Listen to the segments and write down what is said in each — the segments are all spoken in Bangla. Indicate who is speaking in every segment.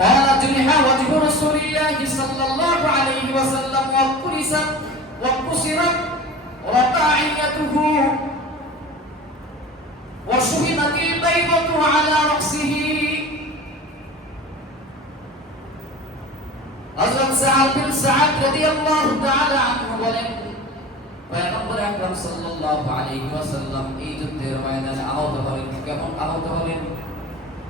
Speaker 1: قال جنح وجه رسول الله صلى الله عليه وسلم وكرست وكسرت رباعيته وشهدت البيضة على رأسه হযরত সাআদ বিন সাআদ রাদিয়াল্লাহু তাআলা আনহু বলেন পয়গম্বর আকরাম সাল্লাল্লাহু আলাইহি ওয়াসাল্লাম এই যুদ্ধের ময়দানে আহত হলেন কেমন আহত হলেন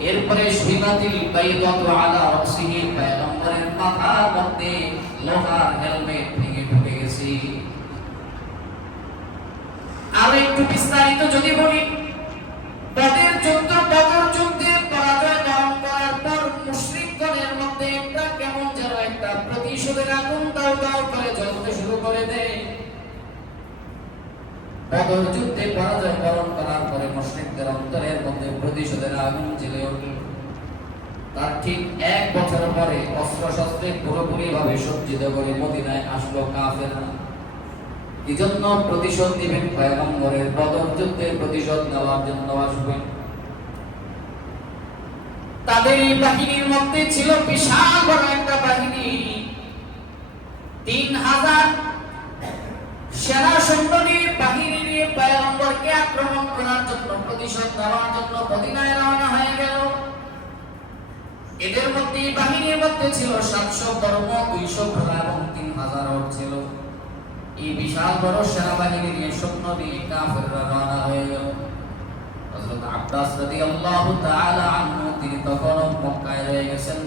Speaker 1: এরপরে আলা পয়গম্বরের মধ্যে লোহার হেলমেট ভেঙে ঢুকে আর একটু বিস্তারিত যদি বলি যুদ্ধ, বদর যুদ্ধে পরাজয় বরণ করার পর মধ্যে একটা কেমন যেন একটা প্রতিশোধের আগুন দাও দাও করে জ্বলতে শুরু করে দেয়। বদর যুদ্ধে পরাজয় বরণ করার পরে মুশরিকদের অন্তরের মধ্যে প্রতিশোধের আগুন জ্বলে উঠল তার ঠিক এক বছর পরে অস্ত্র শস্ত্রে পুরোপুরি ভাবে সজ্জিত করে মদিনায় আসলো কাফেররা। কি জন্য প্রতিশোধ নেবেন পয়গম্বরের বদর যুদ্ধের প্রতিশোধ নেওয়ার জন্য আসবেন। তাদের এই বাহিনীর মধ্যে ছিল বিশাল বড় একটা বাহিনী। তিন হাজার সেনা সৈন্যদের বাহিনী নিয়ে পয়গম্বরকে আক্রমণ করার জন্য প্রতিশোধ নেওয়ার জন্য মদিনায় রওনা হয়ে গেল। এদের মধ্যে বাহিনীর মধ্যে ছিল সাতশো ধর্ম দুইশো ঘোড়া এবং তিন হাজার ছিল। এই বিশাল বড় সেনাবাহিনী নিয়ে স্বপ্ন দিয়ে কাফেররা রওনা হয়ে গেল। হযরত আব্বাস রাদিয়াল্লাহু তাআলা আনহু, তিনি তখন মক্কায় রয়ে গেছেন।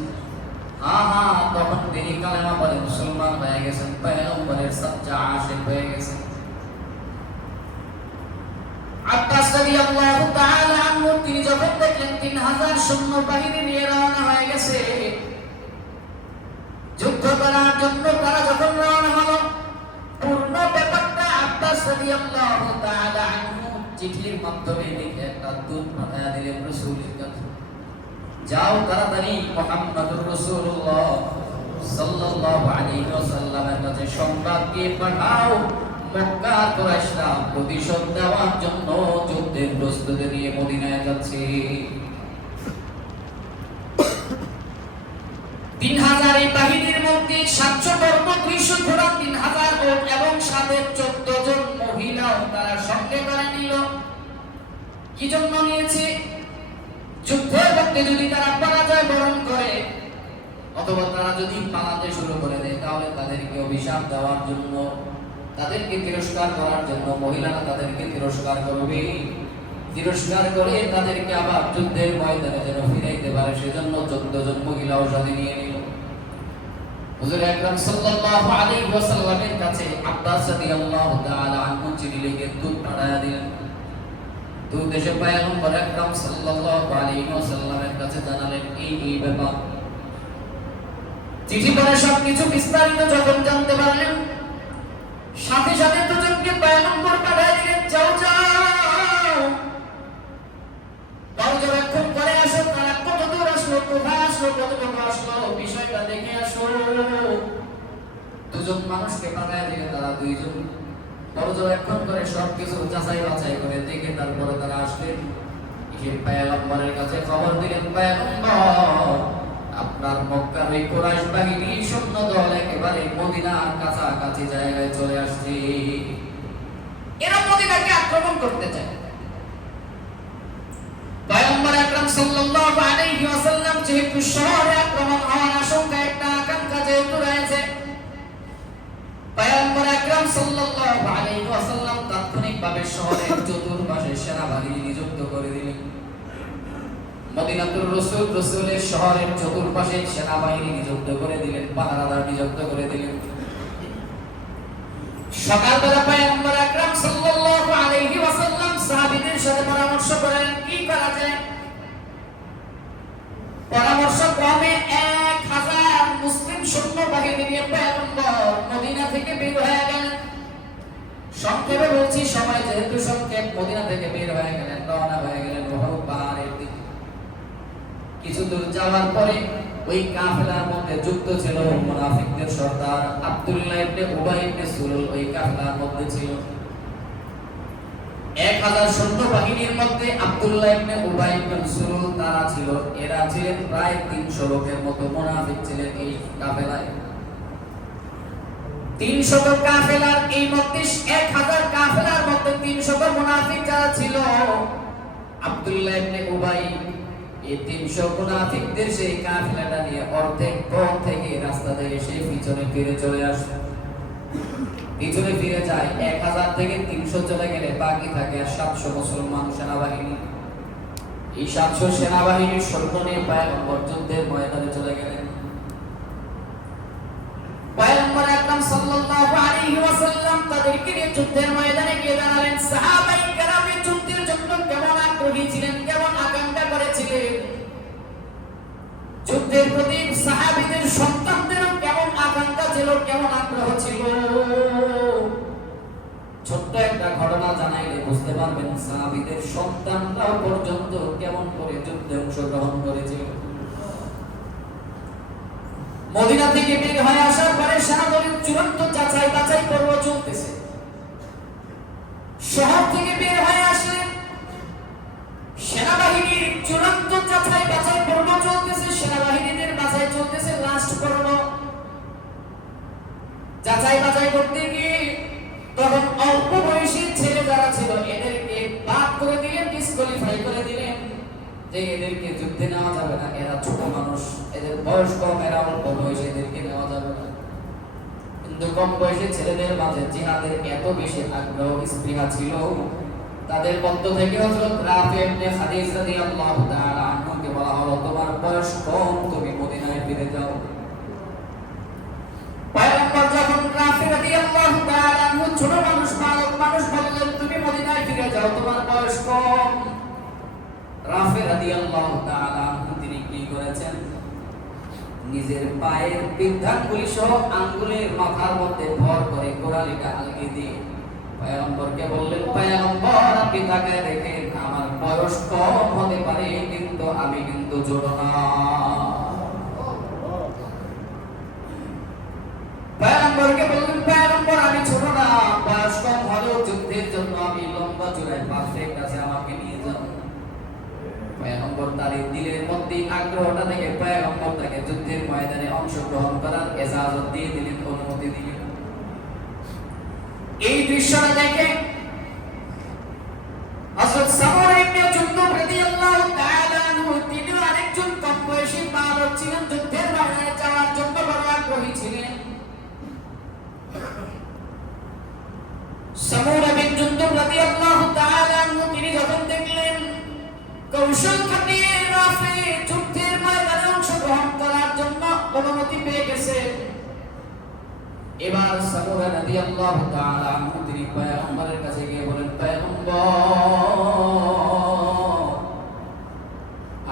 Speaker 1: হ্যাঁ তখন তিনি কালেমা পড়ে, মুসলমান হয়ে গেছেন, পয়গম্বরের সচ্চা আশিক হয়ে গেছেন। আব্বাস রাদিয়াল্লাহু তাআলা আনহু, তিনি যখন দেখলেন 3000 সৈন্য বাহিনী নিয়ে রওনা হয়ে গেছে, যুদ্ধ করার জন্য তারা যখন রওনা হলো, পূর্ণ ব্যাপারটা আব্বাস রাদিয়াল্লাহু তাআলা আনহু চিঠির মাধ্যমে লিখে একটা দূত পাঠায় দিলেন রাসূলের কাছে। যাও তাড়াতাড়ি মুহাম্মদুর রাসূলুল্লাহ সাল্লাল্লাহু আলাইহি ওয়াসাল্লামের কাছে সংবাদ দিয়ে পাঠাও। মক্কা কুরাইশরা প্রতিশোধ দেওয়ার জন্য যুদ্ধের প্রস্তুতি নিয়ে মদিনায় যাচ্ছে। তিন হাজার এই বাহিনীর মধ্যে সাতশো দুইশো ঘোড়া তিন হাজার ওট এবং সাথে চোদ্দ জন মহিলাও তারা সঙ্গে করে নিল। কি জন্য নিয়েছে? যুদ্ধের মধ্যে যদি তারা পরাজয় বরণ করে, অথবা তারা যদি পালাতে শুরু করে দেয়, তাহলে তাদেরকে অভিশাপ দেওয়ার জন্য, তাদেরকে তিরস্কার করার জন্য, মহিলারা তাদেরকে তিরস্কার করবে। তিরস্কার করে তাদেরকে আবার যুদ্ধের ময়দানে যেন ফিরাইতে পারে, সেজন্য চোদ্দ জন মহিলাও সাথে নিয়ে নিল। হুজুর আকরাম সাল্লাল্লাহু আলাইহি ওয়াসাল্লামের কাছে আব্বাস রাদিয়াল্লাহু তাআলা আনহু চিঠি লিখে দূত পাঠায়া দিলেন। দূত দেশে পয়গম্বর আকরাম সাল্লাল্লাহু আলাইহি ওয়াসাল্লামের কাছে জানালেন, এই এই ব্যাপার। চিঠি পড়ে সবকিছু বিস্তারিত যখন জানতে পারলেন, সাথে সাথে দুজনকে পয়গম্বর পাঠায় দিলেন, যাও যাও। পর্যবেক্ষণ করে আসো, তারা কত দূর আসলো, কোথায় আসলো কতটুকু আসলো, বিষয়টা দেখে আসো। দুজন মানুষকে পাঠায় দিলে তারা দুইজন। পর্যবেক্ষণ করে সবকিছু যাচাই বাছাই করে দেখে তারপরে তারা আসলেন। এসে পয়গম্বরের কাছে খবর দিলেন, পয়গম্বর, আপনার মক্কার ওই কোরাইশ বাহিনী সৈন্য দল একেবারে মদিনার কাছাকাছি জায়গায় চলে আসছে। এরা মদিনাকে আক্রমণ করতে চায়। পয়গম্বর আকরাম সাল্লাল্লাহু আলাইহি ওয়াসাল্লাম যেহেতু শহরে আক্রমণ হওয়ার আশঙ্কা একটা আকাঙ্ক্ষা যেহেতু রয়েছে আকরাম সাল্লাল্লাহু আলাইহি ওয়াসাল্লাম তাৎক্ষণিকভাবে শহরের চতুর্পাশে সেনাবাহিনী নিযুক্ত করে দিলেন। মদিনাতুর রাসূল রাসূলের শহরের চতুর্পাশে সেনাবাহিনী নিযুক্ত করে দিলেন, পাহারাদার নিযুক্ত করে দিলেন। সকালবেলা পয়গম্বর আকরাম সাল্লাল্লাহু আলাইহি ওয়াসাল্লাম সাহাবীদের সাথে পরামর্শ করেন, কি করা যায়? পরামর্শ ক্রমে এক হাজার মুসলিম সৈন্য বাহিনী নিয়ে পয়গম্বর মদিনা থেকে বের হয়ে গেলেন। সংক্ষেপে বলছি সময় যেহেতু সংক্ষেপ, মদিনা থেকে বের হয়ে গেলেন, রওনা হয়ে গেলেন বহুত পাহাড়ের দিকে। কিছু দূর যাওয়ার পরে ওই কাফেলার মধ্যে যুক্ত ছিল মুনাফিকদের সর্দার আব্দুল্লাহ ইবনে উবাই ইবনে সুলুল, ওই কাফেলার মধ্যে ছিল। এক হাজার সৈন্য বাহিনীর মধ্যে আব্দুল্লাহ ইবনে উবাই ইবনে সুলুল তারা ছিল। এরা ছিলেন প্রায় তিনশো লোকের মতো, মুনাফিক ছিলেন এই কাফেলায়। তিনশত কাফেলার, এই মধ্যে এক হাজার কাফেলার মধ্যে তিনশত মুনাফিক যারা ছিল ইবনে উবাই, এই তিনশো মুনাফিকদের সেই কাফেলাটা নিয়ে অর্ধেক পথ থেকে রাস্তা থেকে সে পিছনে ফিরে চলে আসে। পিছনে ফিরে যায় এক হাজার থেকে তিনশো চলে গেলে বাকি থাকে আর সাতশো মুসলমান সেনাবাহিনী। এই সাতশো সেনাবাহিনীর সৈন্য নিয়ে পায়গম্বর যুদ্ধের ময়দানে চলে গেলেন পয়গম্বর আকরাম সাল্লাল্লাহু আলাইহি ওয়াসাল্লাম তাদেরকে নিয়ে যুদ্ধের ময়দানে গিয়ে দাঁড়ালেন। সাহাবাই কেরামে যুদ্ধের জন্য কেমন আগ্রহী ছিলেন, কেমন আকাঙ্ক্ষা করেছিলেন? যুদ্ধের প্রতি সাহাবীদের সন্তানদেরও কেমন আকাঙ্ক্ষা ছিল, কেমন আগ্রহ ছিল? ছোট্ট একটা ঘটনা জানাইলে বুঝতে পারবেন, সাহাবীদের সন্তানরাও পর্যন্ত কেমন করে যুদ্ধে অংশগ্রহণ করেছিল? মদিনা থেকে বের হয়ে আসার পরে সেনাদলের চূড়ান্ত যাচাই বাছাই পর্ব চলতেছে। শহর থেকে বের হয়ে আসলে সেনাবাহিনীর চূড়ান্ত যাচাই বাছাই পর্ব চলতেছে, সেনাবাহিনীদের বাছাই চলতেছে লাস্ট পর্ব। যাচাই বাছাই করতে গিয়ে তখন অল্প বয়সী ছেলে যারা ছিল, এদেরকে বাদ করে দিলেন ডিসকোয়ালিফাই করে দিলেন যে এদেরকে যুদ্ধে নেওয়া যাবে না, এরা ছোট মানুষ, এদের বয়স কম বয়সে এদেরকে নেওয়া যাবে না। কিন্তু কম বয়সী ছেলেদের মাঝে জিহাদের এত বেশি আগ্রহ, স্পৃহা ছিল, তাদের মধ্য থেকে হযরত রাফি ইবনে হাদিস রাদিয়াল্লাহু তাআলা আনহুকে বলা হলো, তোমার বয়স কম, তুমি মদিনায় ফিরে যাও। পয়গম্বর যখন রাফি রাদিয়াল্লাহু তাআলা আনহু ছোট মানুষ, বালক মানুষ বললেন, তুমি মদিনায় ফিরে যাও, তোমার বয়স কম। রাফি রাদিয়াল্লাহু তাআলা আনহু তিনি কি করেছেন? নিজের পায়ের বৃদ্ধাঙ্গুলি সহ আঙ্গুলের মাথার মধ্যে ভর করে গোড়ালিটা হালকে দিয়ে পায়ম্বরকে বললেন পায়ম্বর আপনি তাকে দেখেন আমার বয়স কম হতে পারে, কিন্তু আমি কিন্তু জোর না। পায়ম্বরকে বললেন পায়ম্বর আমি ছোট না বয়স কম হলেও যুদ্ধের জন্য আমি লম্বা চূড়ায় পারফেক্ট আছে আমাকে নিয়ে যাও পয়গম্বর আগ্রহটা থেকে পয়গম্বর তাকে যুদ্ধের ময়দানে অংশগ্রহণ করার এজাজত দিয়ে দিলেন, অনুমতি দিলেন। এই দৃশ্যটা দেখে হযরত সামর তিনি আরেকজন কম বয়সী বালক ছিলেন যুদ্ধের এবার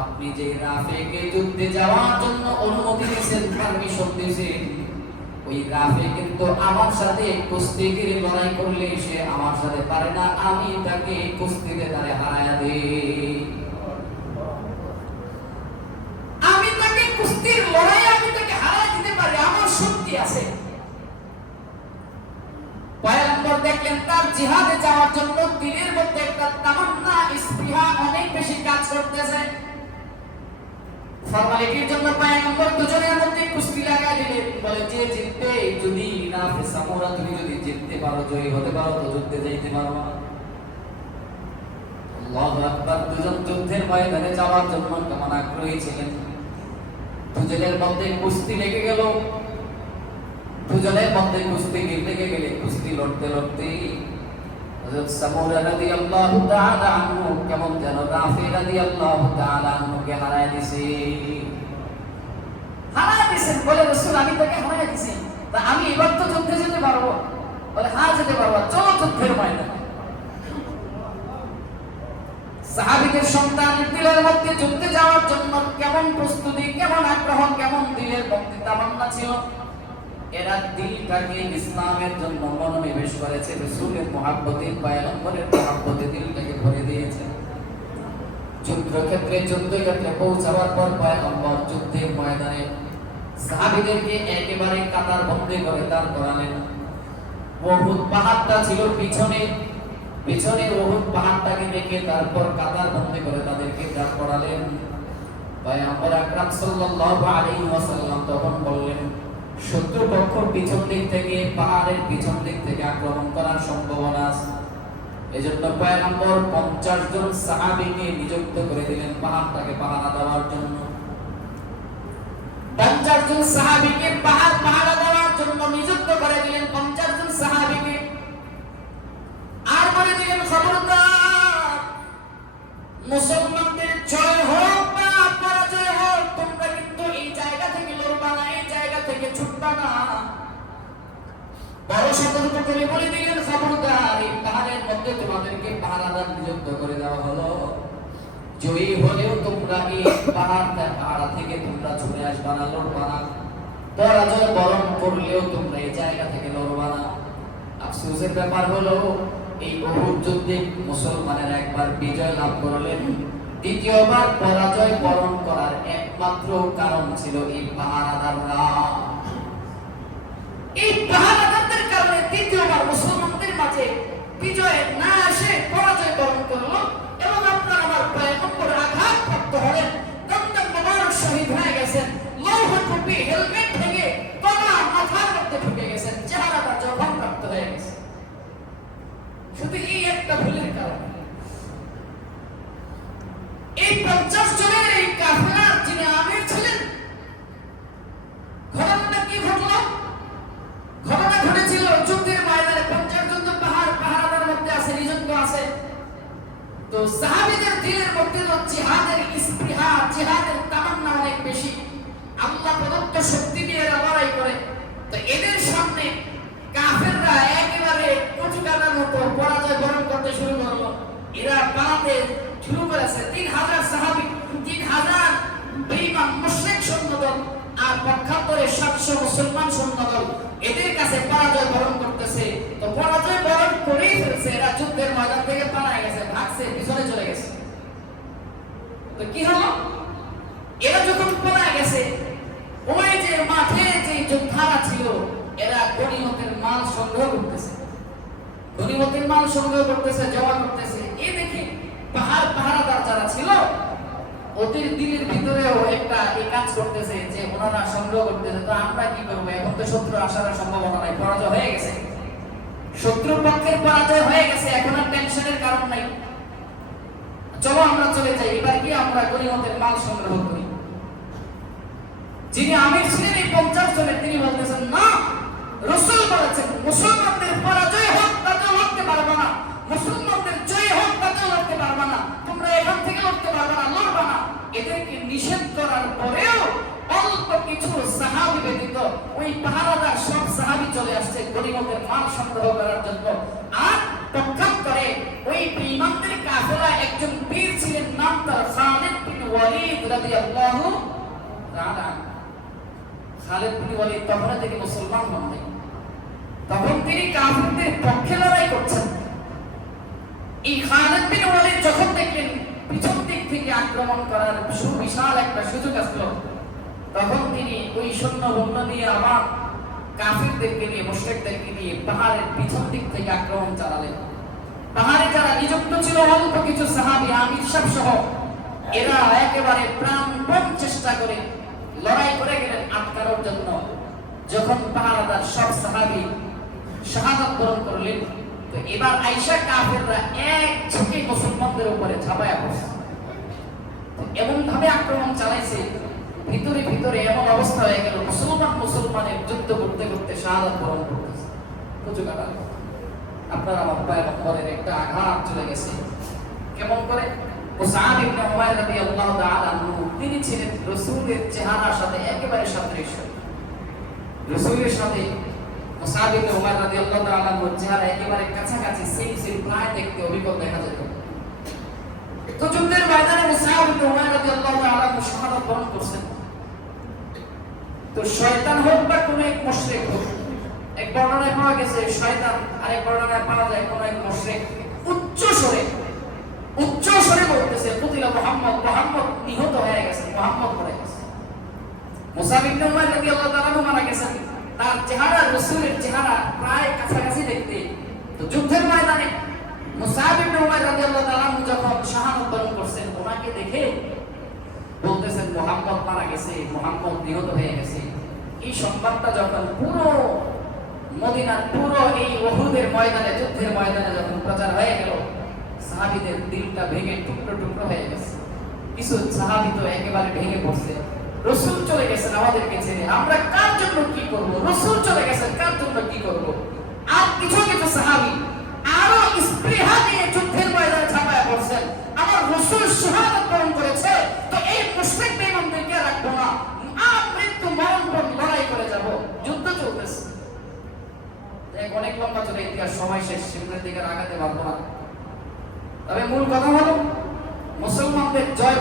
Speaker 1: আপনি যে রাফেকে যুদ্ধে যাওয়ার জন্য অনুমতি দিয়েছেন পারমিশন দিয়েছেন, ওই রাফে কিন্তু আমার সাথে কুস্তিগির লড়াই করলে সে আমার সাথে পারে না, আমি তাকে কুস্তিতে তারে হারায়া দেই আমি তাকে কুস্তির লড়াই আমি তাকে হারায় দিতে পারি, আমার শক্তি আছে। পয়গম্বর দেখলেন তার জিহাদে যাওয়ার জন্য দিলের মধ্যে একটা তামান্না, স্পৃহা অনেক বেশি কাজ করতেছে। ফরমালিটির জন্য পয়গম্বর দুজনের মধ্যে কুস্তি লাগা দিলেন। বলে, যে জিতবে যদি না সামুরা, তুমি যদি জিততে পারো, জয়ী হতে পারো, তো যুদ্ধে যাইতে পারো না। আল্লাহু আকবার, দুজন যুদ্ধের ময়দানে যাওয়ার জন্য কেমন আগ্রহী ছিলেন? দুজনের মধ্যে কুস্তি লেগে গেল। দুজনের মধ্যে কুস্তি লেগে গেলে কুস্তি লড়তে লড়তে কেমন যেন দিছে। হারায় দিছেন বলে আমি তাকে দিছি। তা আমি এবার তো যুদ্ধে যেতে পারব। বলে হ্যাঁ যেতে পারব। চলো যুদ্ধের সাহাবীদের সন্তানের দিলের মধ্যে যুদ্ধে যাওয়ার জন্য কেমন প্রস্তুতি, কেমন আগ্রহ, কেমন দিলের মধ্যে তামান্না ছিল? এরা দিলটাকে ইসলামের জন্য মনোনিবেশ করেছে, রসুলের মহাব্বতের পায়গম্বরের মহাব্বতে দিলটাকে ভরে দিয়েছে। যুদ্ধক্ষেত্রে যুদ্ধক্ষেত্রে পৌঁছাবার পর পয়গম্বর যুদ্ধের ময়দানে সাহাবীদেরকে একেবারে কাতার বন্দী করে দাঁড় করালেন। ওহুদ পাহাড়টা ছিল পিছনে পিছনে ওহুদ পাহাড়টাকে দেখে তারপর কাতার বন্দী করে তাদেরকে দাঁড় করালেন। পয়গম্বর আকরাম সাল্লাল্লাহু আলাইহি ওয়াসাল্লাম তখন বললেন শত্রুপক্ষ পিছন দিক থেকে, পাহাড়ের পিছন দিক থেকে আক্রমণ করার সম্ভাবনা আছে। এজন্য পয়গম্বর 50 জন সাহাবীকে নিযুক্ত করে দিলেন পাহাড়টাকে পাহারা দেওয়ার জন্য। 50 জন সাহাবীকে পাহাড় পাহারা দেওয়ার জন্য নিযুক্ত করে দিলেন 50 জন সাহাবীকে। বলে দিলেন খবরদার। মুসলমানদের জয় হোক বা পরাজয় হোক, তোমরা কিন্তু এই জায়গা থেকে লড়বা না, এই জায়গা থেকে ছুটবা না। বড় সতর্ক করে বলে দিলেন খবরদার, এই পাহাড়ের মধ্যে তোমাদেরকে পাহারাদার নিযুক্ত করে দেওয়া হলো। জয়ী হলেও তোমরা এই পাহাড় পাহাড়া থেকে তোমরা ছুটে আসবা না, লড়বা না। পরাজয় বরণ করলেও তোমরা এই জায়গা থেকে লড়বা না। আফসোসের ব্যাপার হলো এই বহু যুদ্ধে মুসলমানের একবার বিজয় লাভ করলেন। দ্বিতীয়বার পরাজয় বরণ করার একমাত্র কারণ ছিল এই পাহারাদাররা। এই পাহারাদারদের কারণে দ্বিতীয়বার মুসলমানদের মাঝে বিজয় না এসে পরাজয় বরণ করল এবং আপনার আমার পয়গম্বর আঘাতপ্রাপ্ত হলেন। দমদম মোবারক শহীদ হয়ে গেছেন। লৌহ টুপি, হেলমেট ভেঙে কমা মাথার মধ্যে ঢুকে গেছেন। চেহারাটা জখম প্রাপ্ত হয়ে গেছে শুধু এই একটা ভুলের এই পঞ্চাশ জনের এই কাফেলার যিনি আমির ছিলেন, ঘটনাটা কি ঘটলো? ঘটনা ঘটেছিল যুদ্ধের ময়দানে, পঞ্চাশ জন তো পাহাড় পাহাড়ের মধ্যে আছে নিযুক্ত আছে। তো সাহাবীদের দিলের মধ্যে তো জিহাদের স্পৃহা জিহাদের তামান্না অনেক বেশি। আল্লাহ প্রদত্ত শক্তি দিয়ে লড়াই করে। তো এদের সামনে কাফেররা একেবারে কচুকাটার মতো পরাজয় বরণ করতে শুরু করল এরা পালাতে শুরু করেছে। তিন হাজার সাহাবি, তিন হাজার বেঈমান মুশরিক সৈন্যদল আর পক্ষান্তরে সাতশো মুসলমান সৈন্যদল এদের কাছে পরাজয় বরণ করতেছে। তো পরাজয় বরণ করেই ফেলছে। এরা যুদ্ধের ময়দান থেকে পালায় গেছে, ভাগছে, পিছনে চলে গেছে। তো কি হলো? এরা যখন পলায় গেছে, ওই যে মাঠে যে যোদ্ধারা ছিল এরা গনিমতের মাল সংগ্রহ করতেছে। গনিমতের মাল সংগ্রহ করতেছে, জমা করতেছে। এ দেখে পাহাড় পাহারাদার যারা ছিল, ওদের দিলের ভিতরেও একটা এই কাজ করতেছে যে ওনারা সংগ্রহ করতেছে। তো আমরা কি করব? এখন তো শত্রু আসার সম্ভাবনা নাই, পরাজয় হয়ে গেছে। শত্রু পক্ষের পরাজয় হয়ে গেছে, এখন আর টেনশনের কারণ নাই। চলো আমরা চলে যাই, এবার কি আমরা গরিমতের মাল সংগ্রহ করি। যিনি আমির ছিলেন এই পঞ্চাশ জনের, তিনি বলতেছেন, না রসুল বলেছেন মুসলমানদের পরাজয় হোক তাতেও লড়তে পারবে না, মুসলমানদের জয় হোক তাতেও লড়তে পারবে না, তোমরা এখান থেকে লড়তে পারবে না, লড়বে না। এদেরকে নিষেধ করার পরেও অল্প কিছু সাহাবি ব্যতীত ওই পাহারাদার সব সাহাবি চলে আসছে গরিমতের মাল সংগ্রহ করার জন্য। আর পক্ষান্তরে ওই ইমামদের কাফেলা একজন বীর ছিলেন, নাম তার খালিদ বিন ওয়ালিদ রাদিয়াল্লাহু তাআলা তখন থেকে মুসলমান হন নাই তখন তিনি কাফিরদের পক্ষে লড়াই করছেন। এই খালিদ ওয়ালিদ যখন দেখলেন পিছন দিক থেকে আক্রমণ করার সুবিশাল একটা সুযোগ আসলো, তখন তিনি ওই সৈন্য বন্য নিয়ে আবার কাফিরদেরকে নিয়ে, মুশরিকদেরকে নিয়ে পাহাড়ের পিছন দিক থেকে আক্রমণ চালালেন। পাহাড়ে যারা নিযুক্ত ছিল, অল্প কিছু সাহাবী, আমির সব সহ এরা একেবারে প্রাণপণ চেষ্টা করে লড়াই করে গেলেন আটকানোর জন্য যখন পাহারাদার সব সাহাবী শাহাদাত বরণ করলেন, তো এবার আইসা কাফেররা এক ঝুঁকে মুসলমানদের উপরে ঝাঁপায়া পড়ছে। এমন ভাবে আক্রমণ চালাইছে, ভিতরে ভিতরে এমন অবস্থা হয়ে গেল, মুসলমান মুসলমানের যুদ্ধ করতে করতে শাহাদাত বরণ করতেছে। আপনার আমার পয়গম্বরের একটা আঘাত চলে গেছে। কেমন করে? মুসআব ইবনে উমাইর রাদিয়াল্লাহু তাআলা তিনি ছিলেন রাসূলের চেহারার সাথে একেবারে সাদৃশ্য। রাসূলের সাথে মুসআব ইবনে উমাইর রাদিয়াল্লাহু তাআলা আনহুর চেহারা একেবারে কাছাকাছি সেম সেম প্রায় দেখতে অবিকল দেখা যেত। তো যুদ্ধের ময়দানে মুসআব ইবনে উমাইর রাদিয়াল্লাহু তাআলা শাহাদাত বরণ করছেন। তো শয়তান হোক বা কোনো এক মুশরিক হোক, এক বর্ণনায় পাওয়া গেছে শয়তান আরেক বর্ণনায় পাওয়া যায় কোনো এক মুশরিক উচ্চ স্বরে। উচ্চ স্বরে বলতেছে পুতিলা মোহাম্মদ মোহাম্মদ নিহত হয়ে গেছে, মোহাম্মদ মরে গেছে। তার চেহারা প্রায় কাছাকাছি দেখতে। যুদ্ধের ময়দানে মুসা ইবনে উমার নিহত হয়ে গেছে। এই সংবাদটা যখন পুরো মদিনার পুরো এই ওহুদের ময়দানে, যুদ্ধের ময়দানে যখন প্রচার হয়ে গেল, সাহাবীদের দিলটা ভেঙে টুকরো টুকরো হয়ে গেছে। কিছু সাহাবী তো একেবারে ভেঙে পড়ছে। রসুল চলে গেছেন আমাদেরকে ছেড়ে আমরা কার জন্য কি করব? রসুল চলে গেছেন কার জন্য কি করব? আর কিছু কিছু সাহাবী আরও স্পৃহা নিয়ে যুদ্ধের ময়দানে ছাপায় পড়ছেন। আমার রসুল শাহাদাত বরণ করেছে, তো এই মুশরিক বেঈমানদেরকে রাখব না। আর মৃত্যু মরণ লড়াই করে যাব। যুদ্ধ চলতেছে। অনেক লম্বা চলে, ইতিহাস সময় শেষ সামনের দিকে আগাতে পারব না। তবে মূল কথা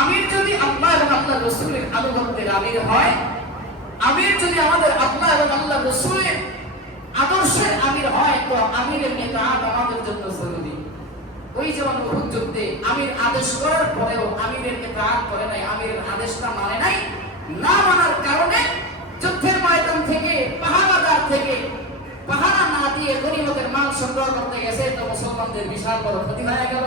Speaker 1: আমির যদি আল্লাহ এবং আল্লাহ রসুলের আনুগত্যের আমির হয়, আমির যদি আমাদের আল্লাহ এবং আল্লাহ রসুলের আদর্শের আমির হয়, তো আমিরের নেতা আমাদের জন্য জরুরি। ওই যেমন উহুদ যুদ্ধে আমির আদেশ করার পরেও আমিরের নেতা করে নাই, আমিরের আদেশটা মানে নাই, না মানার কারণে যুদ্ধের ময়দান থেকে, পাহারাদার থেকে, পাহারা না দিয়ে গরিবদের মাল সংগ্রহ করতে গেছে, তো মুসলমানদের বিশাল বড় ক্ষতি হয়ে গেল।